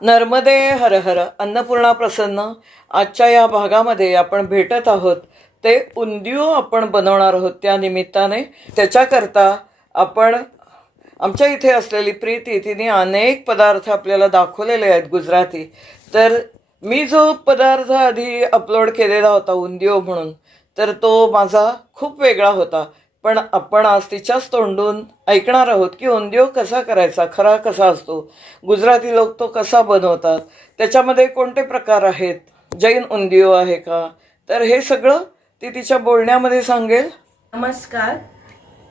नर्मदे हर हर अन्नपूर्णा प्रसन्न. आजच्या या भागामध्ये आपण भेटत आहोत. ते उंदिओ आपण बनवणार आहोत त्या निमित्ताने. त्याच्याकरता आपण आमच्या इथे असलेली प्रीती तिने अनेक पदार्थ आपल्याला दाखवलेले आहेत गुजराती. तर मी जो पदार्थ आधी अपलोड केलेला होता उंदिओ म्हणून तर तो माझा खूप वेगळा होता. पण आपण आज तिच्याच तोंडून ऐकणार आहोत की उंदिओ कसा करायचा खरा कसा असतो गुजराती लोक तो कसा बनवतात त्याच्यामध्ये कोणते प्रकार आहेत जैन उंदिओ आहे का? तर हे सगळं ती तिच्या बोलण्यामध्ये सांगेल. नमस्कार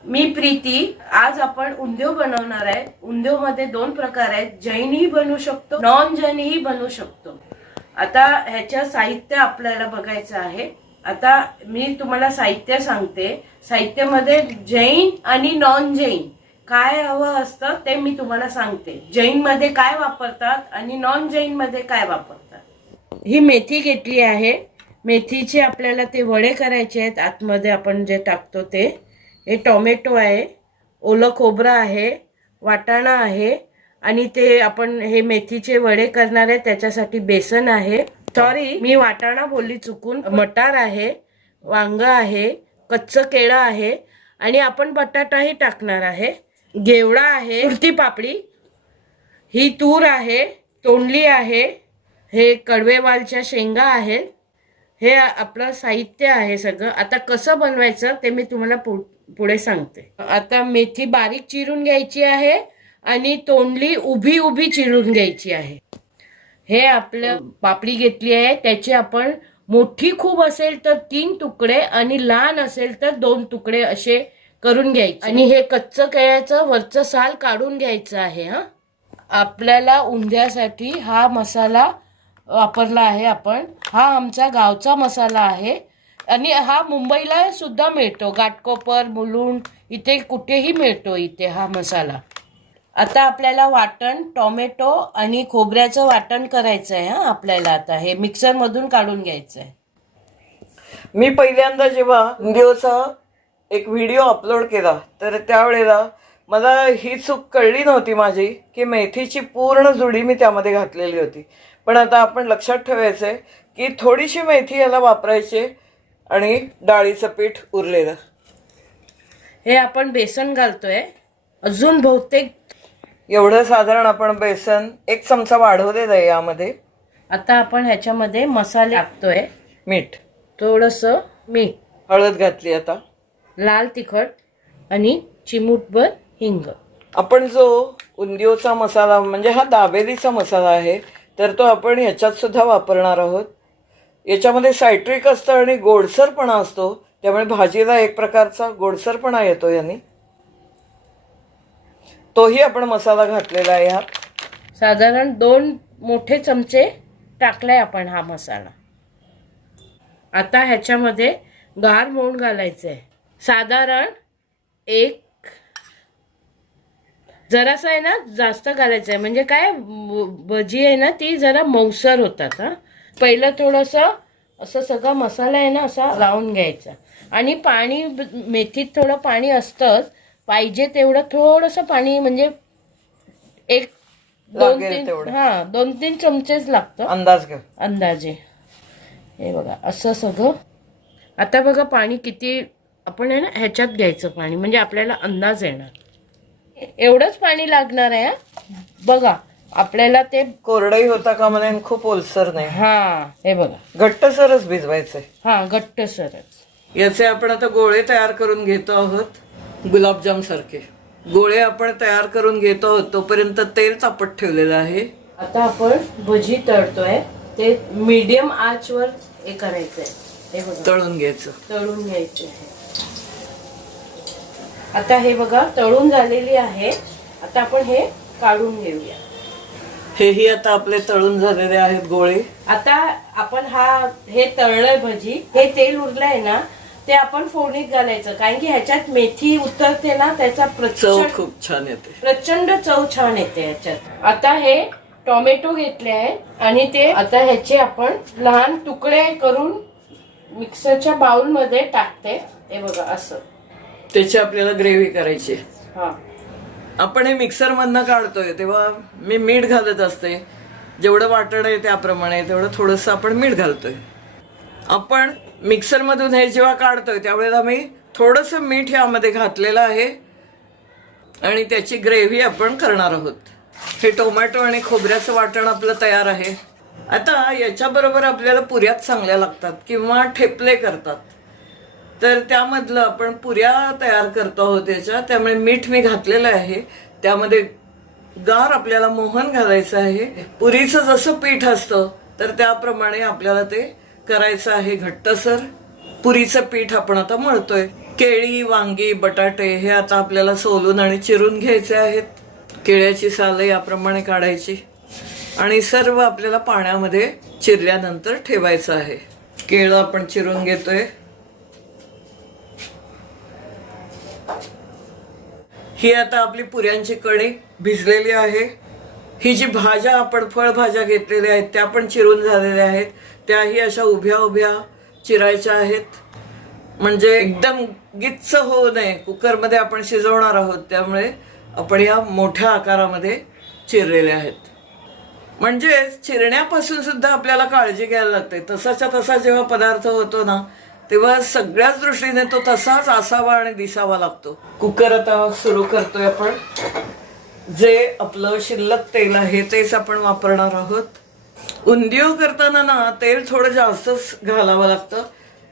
मी प्रीती. आज आपण उंदिओ बनवणार आहे. उंदिओ मध्ये दोन प्रकार आहेत. जैनही बनवू शकतो नॉन जैनही बनवू शकतो. आता ह्याच्या साहित्य आपल्याला बघायचं आहे. आता मी तुम्हाला साहित्य सांगते. साहित्यामध्ये जैन आणि नॉन जैन काय हवं असतं ते मी तुम्हाला सांगते. जैनमध्ये काय वापरतात आणि नॉन जैनमध्ये काय वापरतात? ही मेथी घेतली आहे. मेथीचे आपल्याला ते वडे करायचे आहेत. आतमध्ये आपण जे टाकतो ते. हे टोमॅटो आहे. ओलं खोबरं आहे. वाटाणा आहे. आणि ते आपण हे मेथीचे वडे करणार आहे. त्याच्यासाठी बेसन आहे. सॉरी मी वाटाणा बोलली चुकून. मटार आहे वांग आहे कच्चं केळं आहे आणि आपण बटाटाही टाकणार आहे. गेवडा आहे उडती पापडी. ही तूर आहे तोंडली आहे हे कडवेवालच्या शेंगा आहेत. हे आपलं साहित्य आहे सगळं. आता कसं बनवायचं ते मी तुम्हाला पु- पुढे सांगते. आता मेथी बारीक चिरून घ्यायची आहे आणि तोंडली उभी उभी चिरून घ्यायची आहे. हे आपलं पापडी घेतली आहे त्याचे आपण मोठी खूप असेल तर तीन तुकडे आणि लहान असेल तर दोन तुकडे असे करून घ्यायचे. आणि हे कच्चं केळ्याचं वरचं साल काढून घ्यायचं आहे हा. आपल्याला उंध्यासाठी हा मसाला वापरला आहे आपण. हा आमचा गावचा मसाला आहे. आणि हा मुंबईला सुद्धा मिळतो. घाटकोपर मुलुंड इथे कुठेही मिळतो इथे हा मसाला. आता आपल्याला वाटण टोमॅटो आणि खोबऱ्याचं वाटण करायचं आहे हा आपल्याला आता. हे मिक्सरमधून काढून घ्यायचं आहे मी पहिल्यांदा जेव्हा उंदिओचा एक व्हिडिओ अपलोड केला तर त्यावेळेला मला ही चूक कळली नव्हती माझी की मेथीची पूर्ण जुडी मी त्यामध्ये घातलेली होती. पण आता आपण लक्षात ठेवायचं आहे की थोडीशी मेथी याला वापरायची आणि डाळीचं पीठ उरलेलं. हे आपण बेसन घालतोय. अजून बहुतेक एवढं साधारण आपण बेसन एक चमचा वाढवलेलं आहे यामध्ये. आता आपण ह्याच्यामध्ये मसाले टाकतोय. मीठ. थोडंसं मीठ हळद घातली आता. लाल तिखट आणि चिमूटभर हिंग. आपण जो उंदिओचा मसाला म्हणजे हा दाबेलीचा मसाला आहे तर तो आपण ह्याच्यात सुद्धा वापरणार आहोत. याच्यामध्ये सायट्रिक असतं आणि गोडसरपणा असतो. त्यामुळे भाजीला एक प्रकारचा गोडसरपणा येतो याने. तोही आपण मसाला घातलेला आहे ह्यात साधारण दोन मोठे चमचे टाकलाय आपण हा मसाला. आता ह्याच्यामध्ये गार मोड घालायचं आहे साधारण एक जरासं आहे ना जास्त घालायचं आहे म्हणजे काय भजी आहे ना ती जरा मौसर होतात हा. पहिलं थोडंसं असं सगळा मसाला आहे ना असा लावून घ्यायचा. आणि पाणी मेथीत थोडं पाणी असतंच पाहिजे तेवढं थोडंसं पाणी म्हणजे एक दोन लागेल तीन तेवढं. हा दोन तीन चमचेच लागतं. अंदाज अंदाजे. हे बघा असं सगळं. आता बघा पाणी किती आपण आहे ना ह्याच्यात घ्यायचं पाणी म्हणजे आपल्याला अंदाज येणार. एवढंच पाणी लागणार आहे हा. बघा आपल्याला ते कोरडही होता का म्हणे आणि खूप ओलसर नाही. हा हे बघा. घट्टसरच भिजवायचंय. हा घट्ट सरच याचे आपण आता गोळे तयार करून घेतो आहोत. गुलाबजाम सारखे गोळे आपण तयार करून घेतो तोपर्यंत तेल तापत ठेवलेलं आहे. आता आपण भजी तळतोय. ते मीडियम आचवर हे करायचंय. हे बघा. तळून घ्यायचं. तळून घ्यायचे आहे. आता हे बघा तळून झालेली आहे. आता आपण हे काढून घेऊया. हेही आता आपले तळून झालेले आहेत गोळे. आता आपण हा हे तळलंय भजी. हे तेल उरलंय ना ते आपण फोडणीत घालायचं. कारण की ह्याच्यात मेथी उतरते ना त्याचा चव प्रचंड खूप छान येते. प्रचंड चव छान येते ह्याच्यात. आता हे टोमॅटो घेतले आहेत आणि ते आता ह्याचे आपण लहान तुकडे करून मिक्सरच्या बाउलमध्ये टाकते. हे बघा असं. त्याची आपल्याला ग्रेव्ही करायची हा. आपण हे मिक्सर मधनं काढतोय तेव्हा मी मीठ घालत असते. जेवढं वाटण आहे त्याप्रमाणे तेवढं थोडंसं आपण मीठ घालतोय. आपण मिक्सरमधून हे जेव्हा काढतोय त्यावेळेला मी थोडंसं मीठ यामध्ये घातलेलं आहे. आणि त्याची ग्रेव्ही आपण करणार आहोत. हे टोमॅटो आणि खोबऱ्याचं वाटण आपलं तयार आहे. आता याच्याबरोबर आपल्याला पुऱ्याच चांगल्या लागतात किंवा ठेपले करतात. तर त्यामधलं आपण पुऱ्या तयार करतो आहोत याच्या. त्यामुळे मीठ मी घातलेलं आहे. त्यामध्ये गार आपल्याला मोहन घालायचं आहे. पुरीचं जसं पीठ असतं तर त्याप्रमाणे आपल्याला ते करायचं आहे घट्टसर. पुरीचं पीठ आपण आता मळतोय. केळी वांगी बटाटे हे आता आपल्याला सोलून आणि चिरून घ्यायचे आहेत. केळ्याची साल याप्रमाणे काढायची. आणि सर्व आपल्याला पाण्यामध्ये चिरल्यानंतर ठेवायचं आहे. केळं आपण चिरून घेतोय. ही आता आपली पुऱ्यांची कणी भिजलेली आहे. ही जी भाज्या आपण फळभाज्या घेतलेल्या आहेत त्या पण चिरून झालेल्या आहेत. त्याही अशा उभ्या उभ्या चिरायच्या आहेत. म्हणजे एकदम गिच्च होऊ नये. कुकरमध्ये आपण शिजवणार आहोत. त्यामुळे आपण या मोठ्या आकारामध्ये चिरलेल्या आहेत. म्हणजेच चिरण्यापासून सुद्धा आपल्याला काळजी घ्यायला लागते. तसाच्या तसा जेव्हा पदार्थ होतो ना तेव्हा सगळ्याच दृष्टीने तो तसाच असावा आणि दिसावा लागतो. कुकर आता सुरू करतोय आपण. जे आपलं शिल्लक तेल आहे तेच आपण वापरणार आहोत. उंदीव करताना ना तेल थोडं जास्तच घालावं लागतं.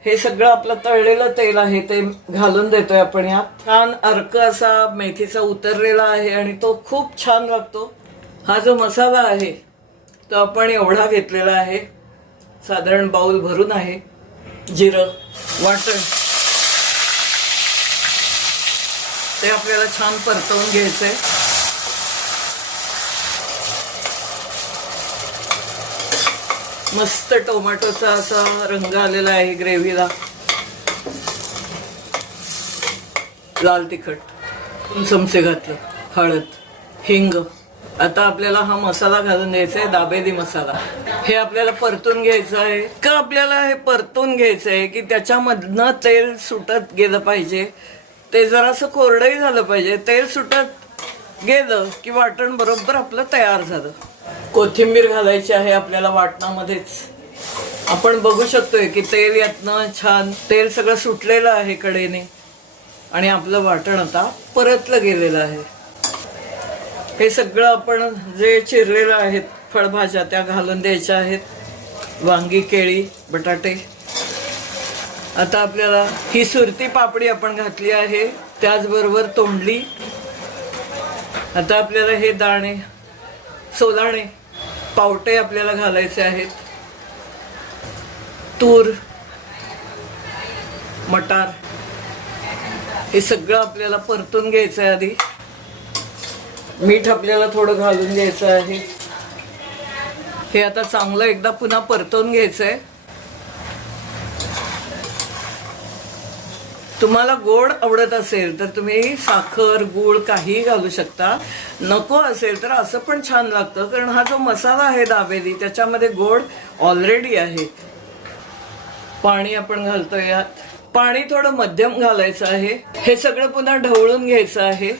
हे सगळं आपलं तळलेलं तेल आहे ते घालून देतोय आपण यात. छान अर्क असा मेथीचा उतरलेला आहे आणि तो खूप छान लागतो. हा जो मसाला आहे तो आपण एवढा घेतलेला आहे. साधारण बाऊल भरून आहे. जिरं वाटण. ते आपल्याला छान परतवून घ्यायचं आहे मस्त टोमॅटोचा असा रंग आलेला आहे ग्रेव्हीला. लाल तिखट दोन चमचे घातलं हळद हिंग. आता आपल्याला हा मसाला घालून द्यायचा आहे दाबेली मसाला. हे आपल्याला परतून घ्यायचं आहे. का आपल्याला हे परतून घ्यायचं आहे की त्याच्यामधनं तेल सुटत गेलं पाहिजे? ते जरासं कोरडंही झालं पाहिजे. तेल सुटत गेलं की वाटण बरोबर आपलं तयार झालं. कोथिंबीर घालायची आहे आपल्याला वाटणामध्येच. आपण बघू शकतोय की तेल यातनं छान तेल सगळं सुटलेलं आहे कडेने. आणि आपलं वाटण आता परतलं गेलेलं आहे. हे सगळं आपण जे चिरलेलं आहेत फळभाज्या त्या घालून द्यायच्या आहेत. वांगी केळी बटाटे. आता आपल्याला ही सुरती पापडी आपण घातली आहे. त्याचबरोबर तोंडली. आता आपल्याला हे दाणे सोलाणे पावटे आपल्याला घालायचे आहेत. तूर मटार हे सगळं आपल्याला परतून घ्यायचं आहे आधी. मीठ आपल्याला थोडं घालून घ्यायचं आहे. हे आता चांगलं एकदा पुन्हा परतवून घ्यायचं आहे तुम्हाला गोड आवडत असेल तर तुम्ही साखर गूळ काहीही घालू शकता. नको असेल तर असं पण छान लागतं कारण हा जो मसाला आहे दाबेली त्याच्यामध्ये गोड ऑलरेडी आहे. पाणी आपण घालतोय यात. पाणी थोडं मध्यम घालायचं आहे. हे सगळं पुन्हा ढवळून घ्यायचं आहे.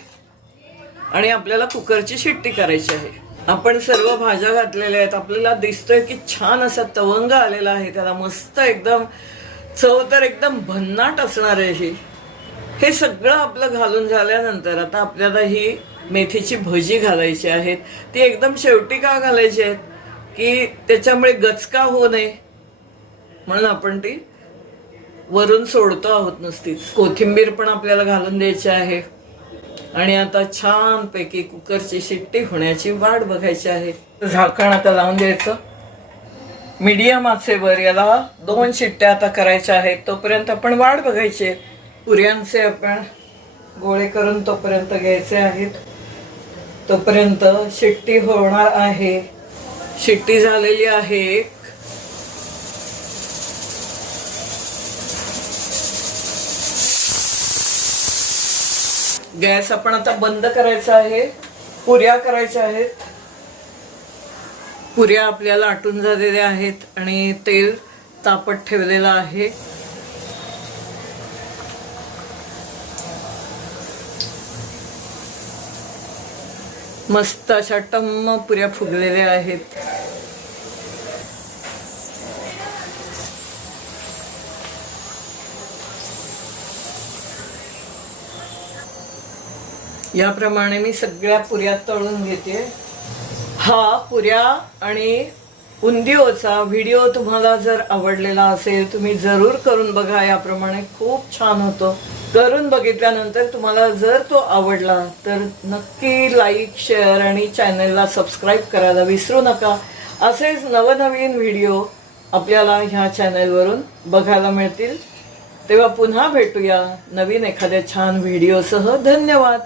आणि आपल्याला कुकरची शिट्टी करायची आहे. आपण सर्व भाज्या घातलेल्या आहेत. आपल्याला दिसतोय की छान असा तवंग आलेला आहे. त्याला मस्त एकदम चव तर एकदम भन्नाट असणार आहे ही. हे सगळं आपलं घालून झाल्यानंतर आता आपल्याला ही मेथीची भजी घालायची आहेत. ती एकदम शेवटी का घालायची आहेत? की त्याच्यामुळे गचका होऊ नये? म्हणून आपण ती वरून सोडतो आहोत नुसतीच. कोथिंबीर पण आपल्याला घालून द्यायची आहे. आणि आता छानपैकी कुकरची शिट्टी होण्याची वाट बघायची आहे. झाकण आता लावून द्यायचं. मीडियम आचेवर याला दोन शिट्ट्या आता करायच्या आहेत. तोपर्यंत आपण वाढ बघायची. आहे. पुऱ्यांचे आपण गोळे करून तोपर्यंत घ्यायचे आहेत. तोपर्यंत शिट्टी होणार आहे. शिट्टी झालेली आहे गॅस आपण आता बंद करायचा आहे. पुऱ्या करायच्या आहेत. पुऱ्या आपल्याला आटून झालेल्या आहेत आणि तेल तापत ठेवलेलं आहे. मस्त अशा टम्म पुऱ्या फुगलेल्या आहेत. याप्रमाणे मी सगळ्या पुऱ्या तळून घेते. हा पुऱ्या आणि उंदिओचा व्हिडिओ तुम्हाला जर आवडलेला असेल तुम्ही जरूर करून बघा. याप्रमाणे खूप छान होतो. करून बघितल्यानंतर तुम्हाला जर तो आवडला तर नक्की लाईक शेअर आणि चॅनलला सबस्क्राईब करायला विसरू नका. असेच नवनवीन व्हिडिओ आपल्याला ह्या चॅनलवरून बघायला मिळतील. तेव्हा पुन्हा भेटूया नवीन एखाद्या छान व्हिडिओसह. धन्यवाद.